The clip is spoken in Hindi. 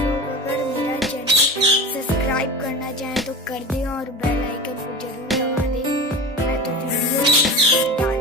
लोग अगर मेरा चैनल सब्सक्राइब करना चाहें तो कर दें और बेल आइकन को जरूर दबा दें। मैं तो वीडियो डाल